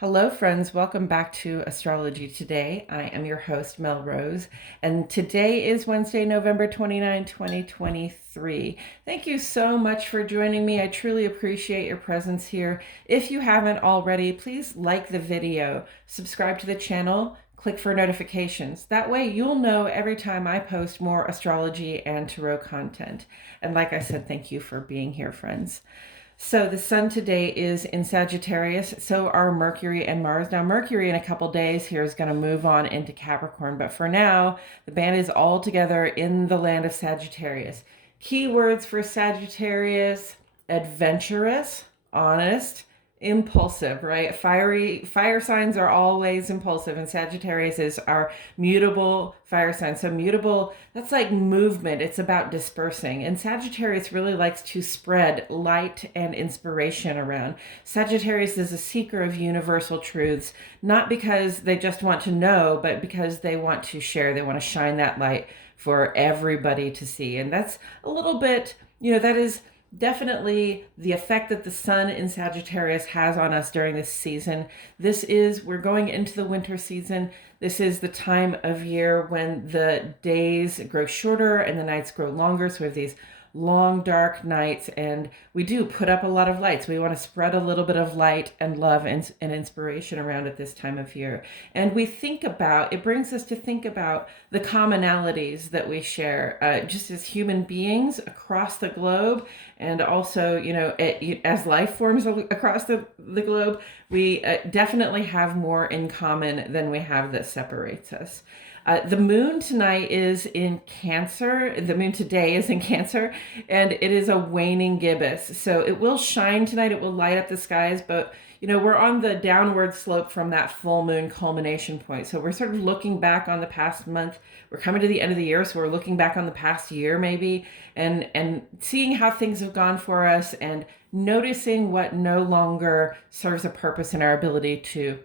Hello, friends. Welcome back to Astrology Today. I am your host, Mel Rose, and today is Wednesday, November 29, 2023. Thank you so much for joining me. I truly appreciate your presence here. If you haven't already, please like the video, subscribe to the channel, click for notifications. That way you'll know every time I post more astrology and tarot content. And like I said, thank you for being here, friends. So the sun today is in Sagittarius, so are Mercury and Mars. Now Mercury in a couple days here is going to move on into Capricorn, but for now, the band is all together in the land of Sagittarius. Keywords for Sagittarius: adventurous, honest, impulsive, right? Fire signs are always impulsive, and Sagittarius is our mutable fire sign. So mutable, that's like movement. It's about dispersing. And Sagittarius really likes to spread light and inspiration around. Sagittarius is a seeker of universal truths, not because they just want to know, but because they want to share. They want to shine that light for everybody to see. And that's a little bit, that is definitely the effect that the sun in Sagittarius has on us during this season. We're going into the winter season. This is the time of year when the days grow shorter and the nights grow longer. So we have these long, dark nights, and we do put up a lot of lights. We want to spread a little bit of light and love and inspiration around at this time of year. And it brings us to think about the commonalities that we share just as human beings across the globe. And also, as life forms across the globe, we definitely have more in common than we have that separates us. The moon tonight is in Cancer. The moon today is in Cancer, and it is a waning gibbous. So it will shine tonight. It will light up the skies, but we're on the downward slope from that full moon culmination point. So we're sort of looking back on the past month. We're coming to the end of the year, so we're looking back on the past year maybe, and seeing how things have gone for us and noticing what no longer serves a purpose in our ability to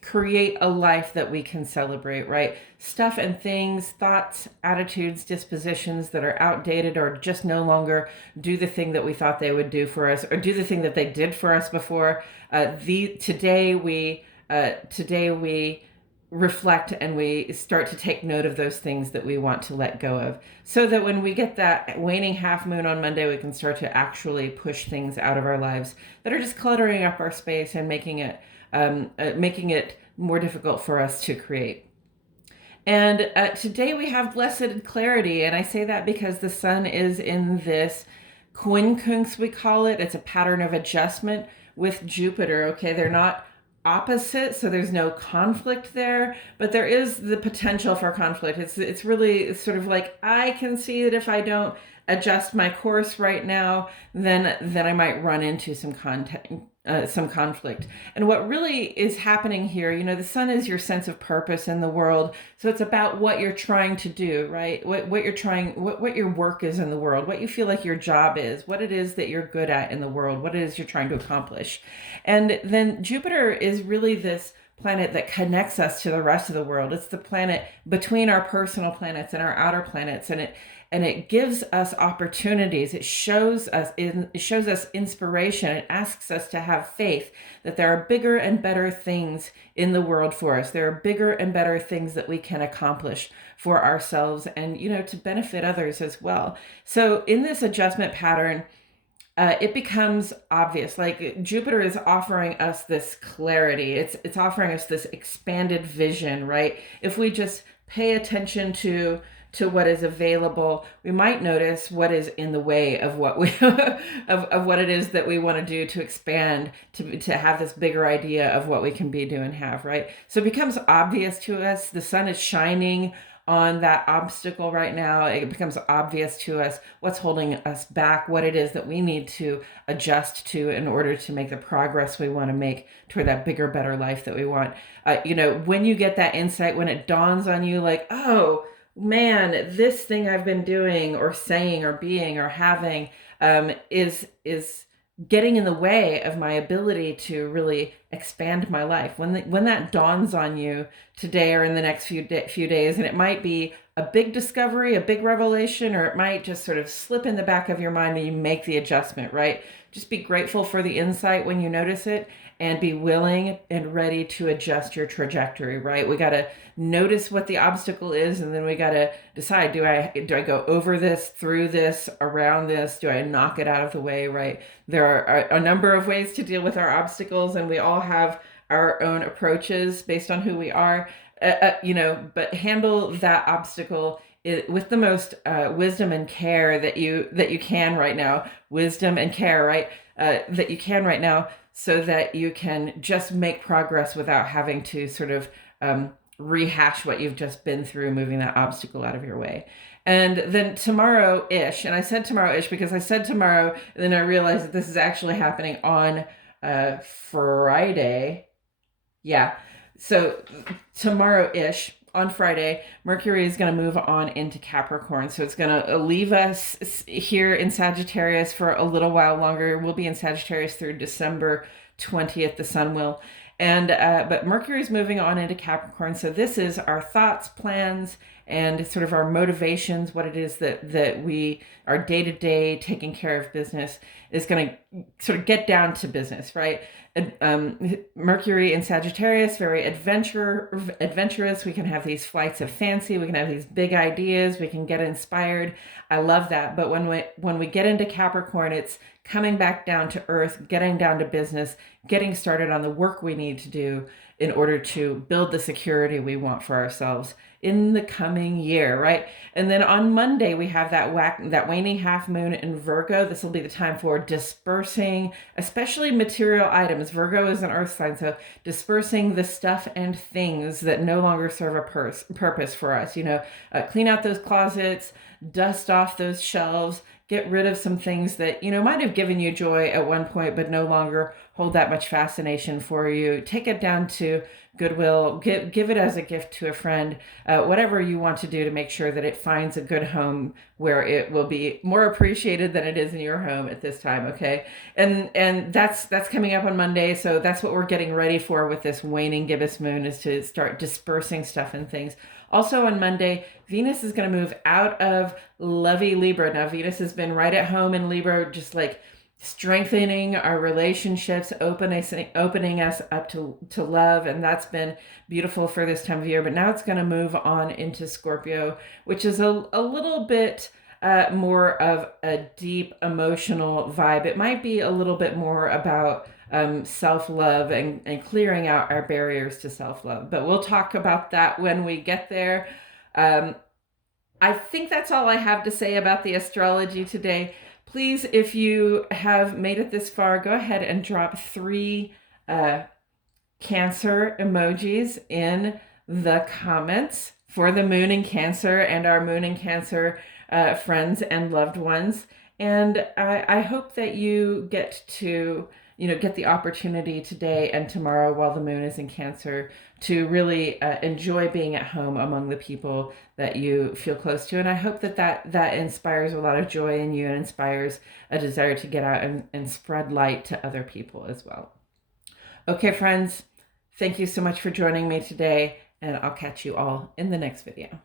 create a life that we can celebrate, right? Stuff and things, thoughts, attitudes, dispositions that are outdated or just no longer do the thing that we thought they would do for us or do the thing that they did for us before. Today we reflect and we start to take note of those things that we want to let go of, so that when we get that waning half moon on Monday, we can start to actually push things out of our lives that are just cluttering up our space and making it more difficult for us to create. And today we have blessed clarity, and I say that because the sun is in this quincunx, we call it. It's a pattern of adjustment with Jupiter. Okay, they're not opposite, so there's no conflict there, but there is the potential for conflict. It's really sort of like, I can see that if I don't adjust my course right now, then I might run into some conflict. And what really is happening here, the sun is your sense of purpose in the world. So it's about what you're trying to do, right? What your work is in the world, what you feel like your job is, what it is that you're good at in the world, what it is you're trying to accomplish. And then Jupiter is really this planet that connects us to the rest of the world. It's the planet between our personal planets and our outer planets, and it gives us opportunities. It shows us inspiration. It asks us to have faith that there are bigger and better things in the world for us. There are bigger and better things that we can accomplish for ourselves and to benefit others as well. So in this adjustment pattern, it becomes obvious. Like Jupiter is offering us this clarity. It's offering us this expanded vision, right? If we just pay attention to what is available, we might notice what is in the way of what we of what it is that we want to do to expand, to have this bigger idea of what we can be, do, and have, right? So it becomes obvious to us. The sun is shining on that obstacle right now. It becomes obvious to us what's holding us back, what it is that we need to adjust to in order to make the progress we want to make toward that bigger, better life that we want. When you get that insight, when it dawns on you, like, oh man, this thing I've been doing or saying or being or having is getting in the way of my ability to really expand my life. When that dawns on you today or in the next few days, and it might be a big discovery, a big revelation, or it might just sort of slip in the back of your mind and you make the adjustment, right? just be grateful for the insight when you notice it, and be willing and ready to adjust your trajectory, right? We got to notice what the obstacle is, and then we got to decide, do I go over this, through this, around this? Do I knock it out of the way, right? There are a number of ways to deal with our obstacles, and we all have our own approaches based on who we are, but handle that obstacle with the most wisdom and care that you can right now. Wisdom and care, right? That you can right now, so that you can just make progress without having to sort of rehash what you've just been through, moving that obstacle out of your way. And then tomorrow-ish, and I said tomorrow-ish because I said tomorrow, and then I realized that this is actually happening on Friday. Yeah. So tomorrow-ish, on Friday, Mercury is going to move on into Capricorn. So it's going to leave us here in Sagittarius for a little while longer. We'll be in Sagittarius through December 20th, the sun will. And but Mercury is moving on into Capricorn. So this is our thoughts, plans, and sort of our motivations, what it is that we, our day-to-day taking care of business is going to sort of get down to business, right? Mercury in Sagittarius, very adventurous. We can have these flights of fancy. We can have these big ideas. We can get inspired. I love that. But when we get into Capricorn, it's coming back down to earth, getting down to business, getting started on the work we need to do in order to build the security we want for ourselves in the coming year, right? And then on Monday, we have that waning half moon in Virgo. This will be the time for dispersing, especially material items. Virgo is an earth sign, so dispersing the stuff and things that no longer serve a purpose for us. Clean out those closets, dust off those shelves, get rid of some things that, might have given you joy at one point, but no longer hold that much fascination for you. Take it down to Goodwill, give it as a gift to a friend, whatever you want to do to make sure that it finds a good home where it will be more appreciated than it is in your home at this time, okay? And that's coming up on Monday, so that's what we're getting ready for with this waning gibbous moon, is to start dispersing stuff and things. Also on Monday, Venus is going to move out of lovey Libra. Now, Venus has been right at home in Libra, just like strengthening our relationships, opening us up to love, and that's been beautiful for this time of year. But now it's going to move on into Scorpio, which is a little bit more of a deep emotional vibe. It might be a little bit more about self-love and clearing out our barriers to self-love. But we'll talk about that when we get there. I think that's all I have to say about the astrology today. Please, if you have made it this far, go ahead and drop 3 Cancer emojis in the comments for the moon in Cancer and our moon in Cancer friends and loved ones. And I hope that you get to get the opportunity today and tomorrow, while the moon is in Cancer, to really enjoy being at home among the people that you feel close to. And I hope that inspires a lot of joy in you and inspires a desire to get out and spread light to other people as well. Okay, friends, thank you so much for joining me today, and I'll catch you all in the next video.